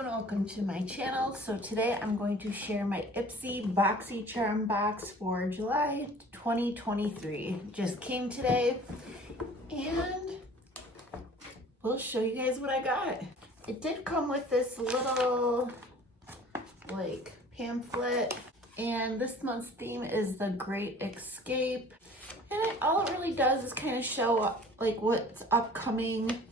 and welcome to my channel. So today I'm going to share my Ipsy Boxycharm box for July 2023. Just came today and we'll show you guys what I got. It did come with this little like pamphlet, and this month's theme is the Great Escape. And all it really does is kind of show up like what's upcoming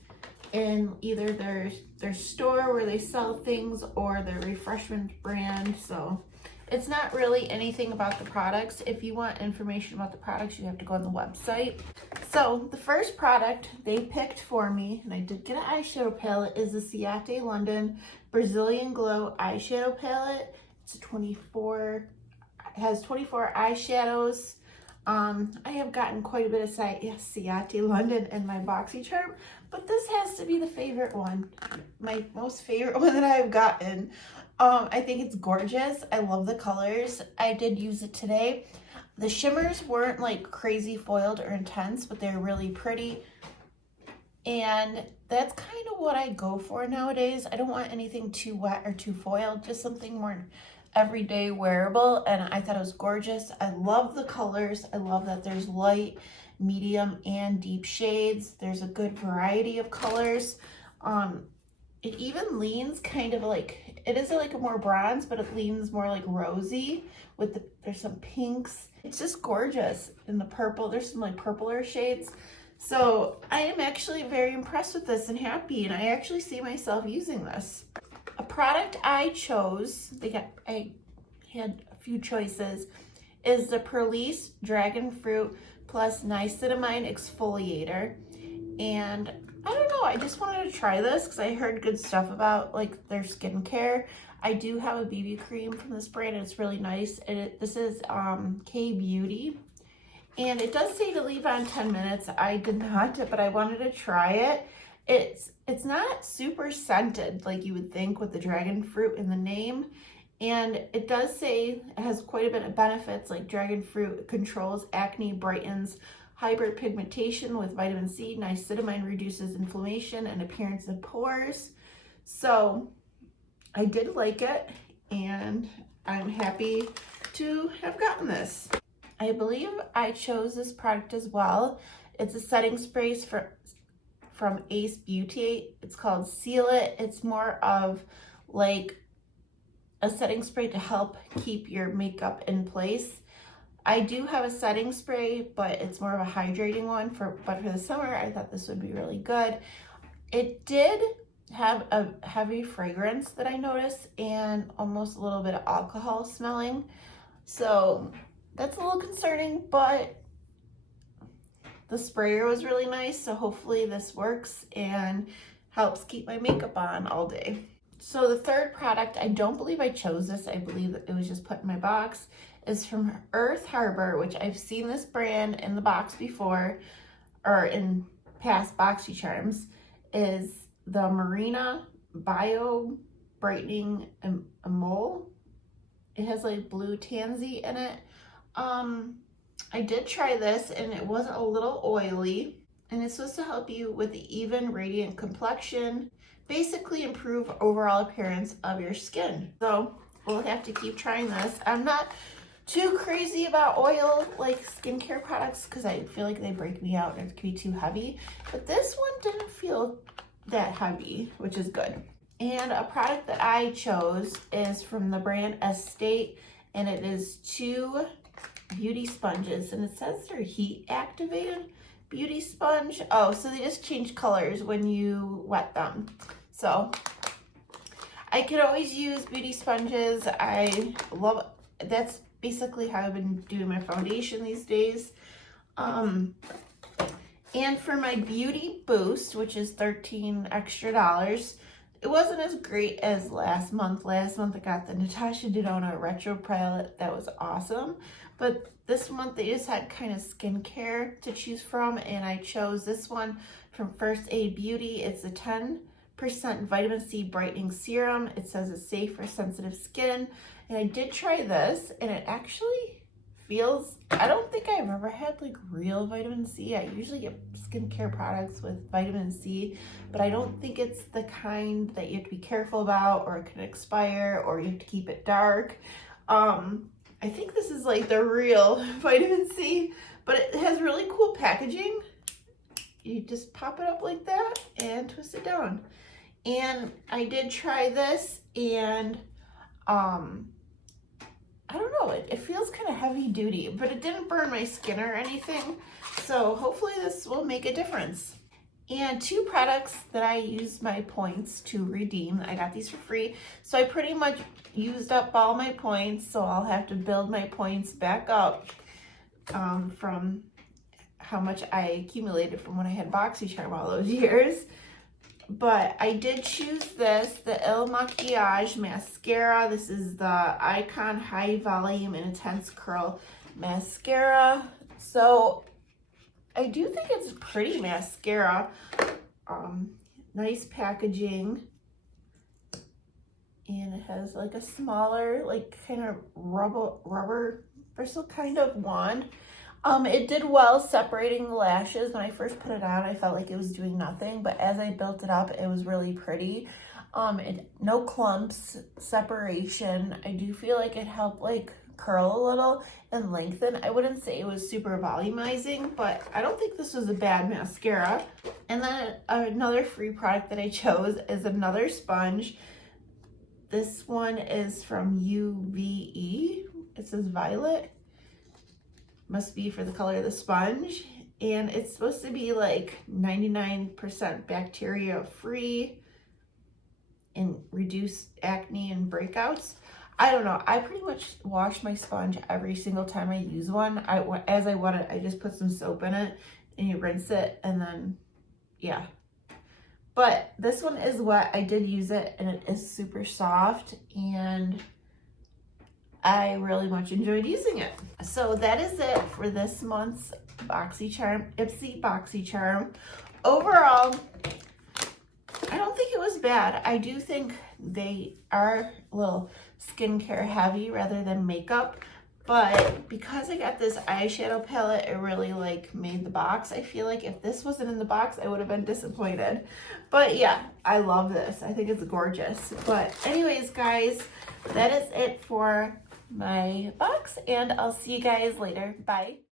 in either their store where they sell things or their refreshment brand. So it's not really anything about the products. If you want information about the products, you have to go on the website. So the first product they picked for me, and I did get an eyeshadow palette, is the Ciate London Brazilian Glow eyeshadow palette. It's a 24, it has 24 eyeshadows. I have gotten quite a bit of Ciate London in my Boxycharm, but this has to be the favorite one, my most favorite one that I've gotten. I think it's gorgeous. I love the colors. I did use it today. The shimmers weren't like crazy foiled or intense, but they're really pretty. And that's kind of what I go for nowadays. I don't want anything too wet or too foiled, just something more everyday wearable, and I thought it was gorgeous. I love the colors. I love that there's light, medium, and deep shades. There's a good variety of colors. It even leans kind of like, it is like a more bronze, but it leans more like rosy with there's some pinks. It's just gorgeous. In the purple, there's some like purpler shades. So I am actually very impressed with this and happy, and I actually see myself using this. A product I chose, I had a few choices, is the Perlice Dragon Fruit Plus Niacinamide Exfoliator. And I don't know, I just wanted to try this because I heard good stuff about like their skincare. I do have a BB cream from this brand and it's really nice. This is K Beauty. And it does say to leave on 10 minutes. I did not, but I wanted to try it. It's not super scented like you would think with the dragon fruit in the name. And it does say it has quite a bit of benefits, like dragon fruit controls acne, brightens hyperpigmentation with vitamin C. Niacinamide reduces inflammation and appearance of pores. So I did like it, and I'm happy to have gotten this. I believe I chose this product as well. It's a setting spray from Ace Beauty. It's called Seal It. It's more of like a setting spray to help keep your makeup in place. I do have a setting spray, but it's more of a hydrating one. But for the summer, I thought this would be really good. It did have a heavy fragrance that I noticed and almost a little bit of alcohol smelling. So that's a little concerning, but the sprayer was really nice, so hopefully this works and helps keep my makeup on all day. So the third product, I don't believe I chose this. I believe it was just put in my box, is from Earth Harbor, which I've seen this brand in the box before, or in past Boxycharms, is the Marina Bio Brightening Emole. It has like blue tansy in it. I did try this and it wasn't a little oily, and it's supposed to help you with the even radiant complexion, basically improve overall appearance of your skin. So we'll have to keep trying this. I'm not too crazy about oil like skincare products because I feel like they break me out and it can be too heavy, but this one didn't feel that heavy, which is good. And a product that I chose is from the brand Estate, and it is 2 beauty sponges, and it says they're heat activated beauty sponge. Oh, so they just change colors when you wet them. So I could always use beauty sponges. I love, that's basically how I've been doing my foundation these days. And for my beauty boost, which is $13 extra, it wasn't as great as last month. Last month I got the Natasha Denona Retro palette. That was awesome. But this month they just had kind of skincare to choose from, and I chose this one from First Aid Beauty. It's a 10% vitamin C brightening serum. It says it's safe for sensitive skin. And I did try this, and it actually feels, I don't think I've ever had like real vitamin C. I usually get skincare products with vitamin C, but I don't think it's the kind that you have to be careful about, or it can expire, or you have to keep it dark. I think this is like the real vitamin C, but it has really cool packaging. You just pop it up like that and twist it down. And I did try this, and I don't know, it feels kind of heavy duty, but it didn't burn my skin or anything. So hopefully this will make a difference. And 2 products that I used my points to redeem. I got these for free. So I pretty much used up all my points. So I'll have to build my points back up from how much I accumulated from when I had Boxycharm all those years. But I did choose this, the Il Makiage Mascara. This is the Icon High Volume and Intense Curl Mascara. So I do think it's pretty mascara. Nice packaging. And it has like a smaller, like kind of rubber bristle kind of wand. It did well separating the lashes. When I first put it on, I felt like it was doing nothing, but as I built it up, it was really pretty. No clumps, separation. I do feel like it helped like curl a little and lengthen. I wouldn't say it was super volumizing, but I don't think this was a bad mascara. And then another free product that I chose is another sponge. This one is from UVE. It says violet. Must be for the color of the sponge, and it's supposed to be like 99% bacteria free and reduce acne and breakouts. I don't know, I pretty much wash my sponge every single time I use one. As I want it, I just put some soap in it and you rinse it, and then yeah. But this one is wet. I did use it and it is super soft, and I really much enjoyed using it. So that is it for this month's Boxycharm, Ipsy Boxycharm. Overall, I don't think it was bad. I do think they are a little skincare heavy rather than makeup, but because I got this eyeshadow palette, it really like made the box. I feel like if this wasn't in the box, I would have been disappointed. But yeah, I love this. I think it's gorgeous. But anyways, guys, that is it for my box, and I'll see you guys later. Bye.